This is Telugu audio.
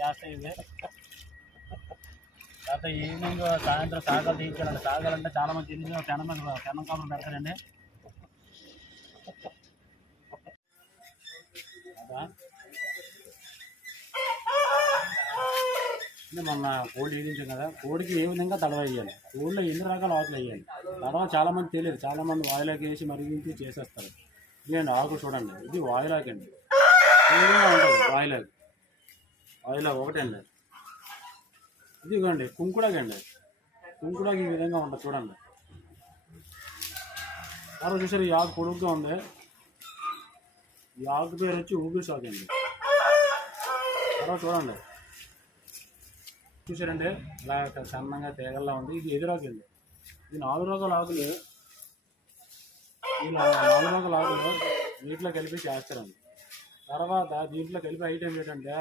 చేస్తాయి ఇవి. తర్వాత ఈవినింగ్ సాయంత్రం సాగలు తీయించాలండి. సాగాలంటే చాలా మంది తెలిసి పెనం కాపులు పెడతారండి. మొన్న కోడి వేయించాం కదా, కోడికి ఏ విధంగా తడవ వేయాలి, కోడిలో ఎన్ని రకాల ఆకులు వేయాలి తడవ చాలామంది తెలియదు. చాలామంది వాయిలాకి వేసి మరిగించి చేసేస్తారు. ఇదండి ఆకు చూడండి, ఇది వాయిలాకి అండి. ఈ విధంగా ఉంటుంది వాయిలాకి. వాయిలాకి ఒకటే అండి. ఇదిగోండి కుంకుడాకి అండి. కుంకుడాకి ఈ విధంగా ఉంటుంది చూడండి. తర్వాత చూసారు ఈ ఆకు పొడుగ్గా ఉంది. ఈ ఆకు పేరు వచ్చి ఊపిరి సాగు అండి. తర్వాత చూడండి చూసారండి ఇలా సన్నంగా తీగల్లా ఉంది. ఇది ఎదురాకండి. ఇది 4 రకాల ఆకులు. ఈ 4 రకాల ఆకులు నీటిలో కలిపి చేస్తారండి. తర్వాత దీంట్లో కలిపి ఐటెం ఏంటంటే